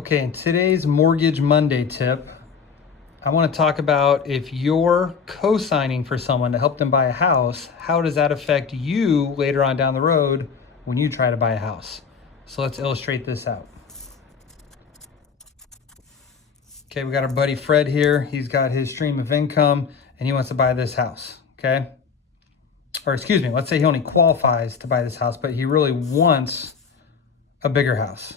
Okay, in today's Mortgage Monday tip, I want to talk about if you're co-signing for someone to help them buy a house, how does that affect you later on down the road when you try to buy a house? So let's illustrate this out. Okay, we got our buddy Fred here. He's got his stream of income and he wants to buy this house, okay? Or excuse me, let's say he only qualifies to buy this house, but he really wants a bigger house.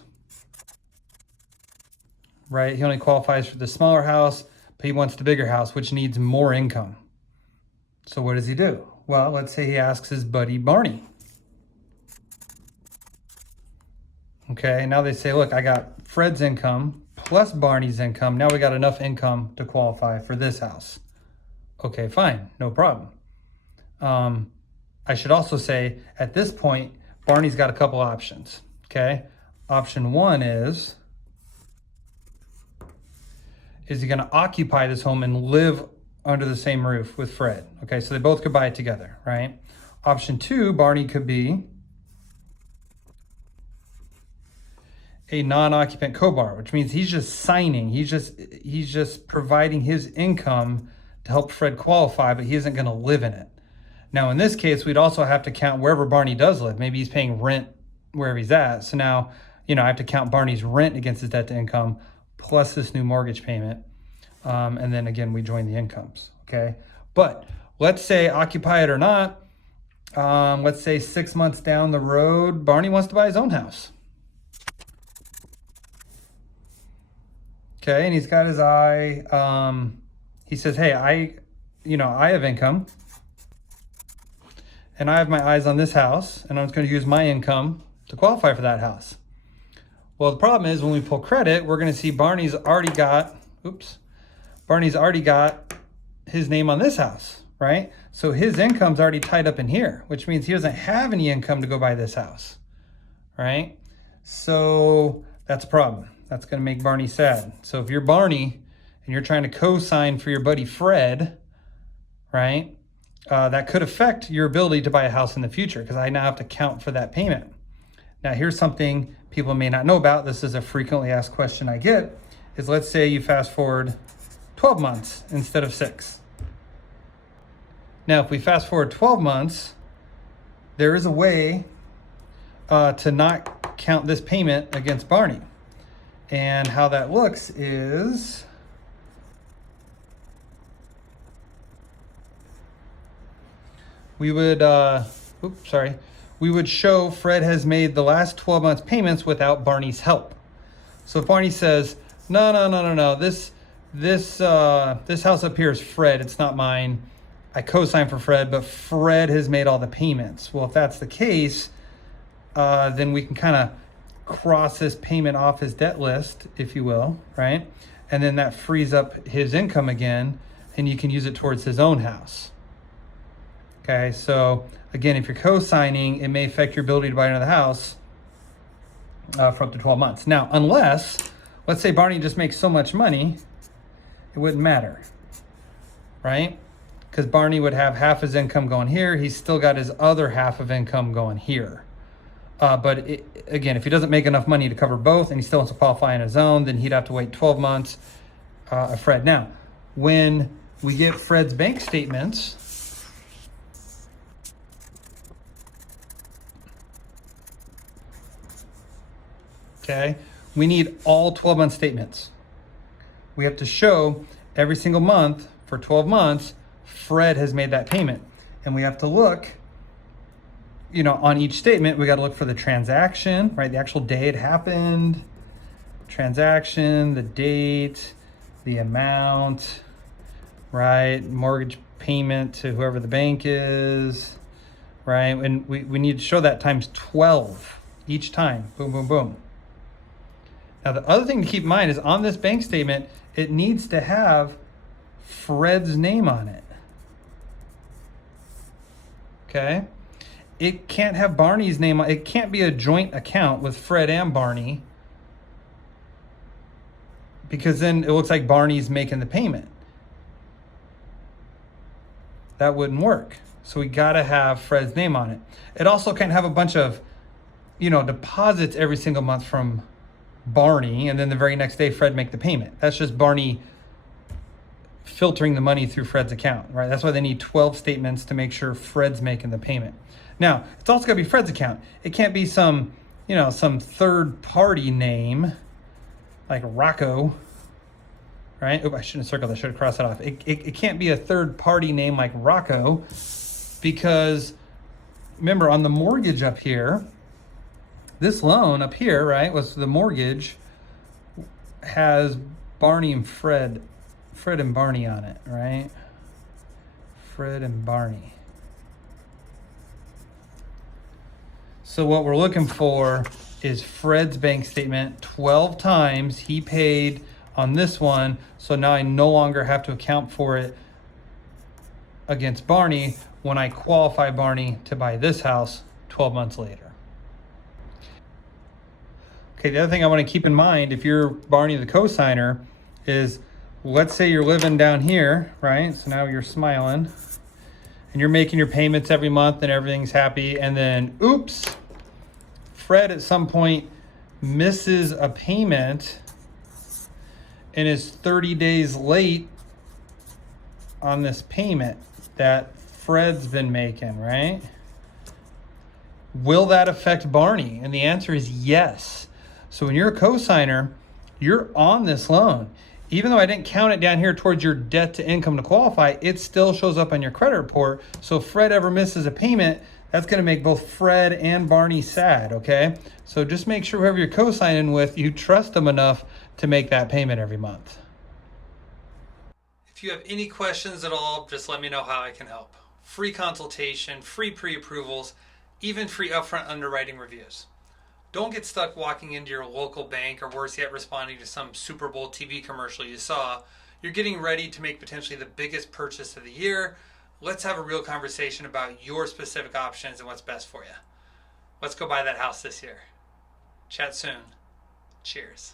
Right? He only qualifies for the smaller house, but he wants the bigger house, which needs more income. So what does he do? Well, let's say he asks his buddy Barney. Okay, now they say, look, I got Fred's income plus Barney's income. Now we got enough income to qualify for this house. Okay, fine, no problem. I should also say at this point, Barney's got a couple options, okay? Option one is he going to occupy this home and live under the same roof with Fred? Okay, so they both could buy it together, right? Option two, Barney could be a non-occupant co-borrower, which means he's just signing. He's just providing his income to help Fred qualify, but he isn't going to live in it. Now, in this case, we'd also have to count wherever Barney does live. Maybe he's paying rent wherever he's at. So now, I have to count Barney's rent against his debt to income plus this new mortgage payment. And then again, we join the incomes, okay? But let's say, occupy it or not, let's say 6 months down the road, Barney wants to buy his own house. Okay, and he's got his eye, he says, hey, I have income, and I have my eyes on this house, and I'm just gonna use my income to qualify for that house. Well, the problem is when we pull credit, we're gonna see Barney's already got his name on this house, right? So his income's already tied up in here, which means he doesn't have any income to go buy this house, right? So that's a problem. That's gonna make Barney sad. So if you're Barney and you're trying to co-sign for your buddy Fred, right? That could affect your ability to buy a house in the future because I now have to count for that payment. Now here's something people may not know about. This is a frequently asked question I get, is let's say you fast forward 12 months instead of 6. Now, if we fast forward 12 months, there is a way to not count this payment against Barney. And how that looks is we would show Fred has made the last 12 months payments without Barney's help. So if Barney says, no, this house up here is Fred, it's not mine. I co-signed for Fred, but Fred has made all the payments. Well, if that's the case, then we can kind of cross this payment off his debt list, if you will, right? And then that frees up his income again, and you can use it towards his own house. Okay, so again, if you're co-signing, it may affect your ability to buy another house for up to 12 months. Now, unless, let's say Barney just makes so much money, it wouldn't matter, right? Because Barney would have half his income going here. He's still got his other half of income going here. But again, if he doesn't make enough money to cover both and he still wants to qualify on his own, then he'd have to wait 12 months of Fred. Now, when we get Fred's bank statements, okay, we need all 12-month statements. We have to show every single month for 12 months, Fred has made that payment. And we have to look, on each statement, we got to look for the transaction, right? The actual day it happened, transaction, the date, the amount, right? Mortgage payment to whoever the bank is, right? And we need to show that times 12 each time. Boom, boom, boom. Now, the other thing to keep in mind is on this bank statement, it needs to have Fred's name on it. Okay? It can't have Barney's name on it. It can't be a joint account with Fred and Barney because then it looks like Barney's making the payment. That wouldn't work. So we got to have Fred's name on it. It also can't have a bunch of, deposits every single month from Barney, and then the very next day Fred make the payment. That's just Barney filtering the money through Fred's account, right? That's why they need 12 statements to make sure Fred's making the payment. Now, it's also got to be Fred's account. It can't be some third party name like Rocco, right? Oh, I shouldn't have circled that. I should have crossed that off. It can't be a third party name like Rocco, because remember, on the mortgage up here, this loan up here, right, was the mortgage, has Barney and Fred and Barney on it, right? Fred and Barney. So what we're looking for is Fred's bank statement. 12 times he paid on this one, so now I no longer have to account for it against Barney when I qualify Barney to buy this house 12 months later. Okay, the other thing I want to keep in mind if you're Barney the cosigner is, let's say you're living down here, right? So now you're smiling and you're making your payments every month and everything's happy, and then oops, Fred at some point misses a payment and is 30 days late on this payment that Fred's been making, right? Will that affect Barney? And the answer is yes. So when you're a cosigner, you're on this loan. Even though I didn't count it down here towards your debt to income to qualify, it still shows up on your credit report. So if Fred ever misses a payment, that's going to make both Fred and Barney sad, okay? So just make sure whoever you're co-signing with, you trust them enough to make that payment every month. If you have any questions at all, just let me know how I can help. Free consultation, free pre-approvals, even free upfront underwriting reviews. Don't get stuck walking into your local bank, or worse yet, responding to some Super Bowl TV commercial you saw. You're getting ready to make potentially the biggest purchase of the year. Let's have a real conversation about your specific options and what's best for you. Let's go buy that house this year. Chat soon. Cheers.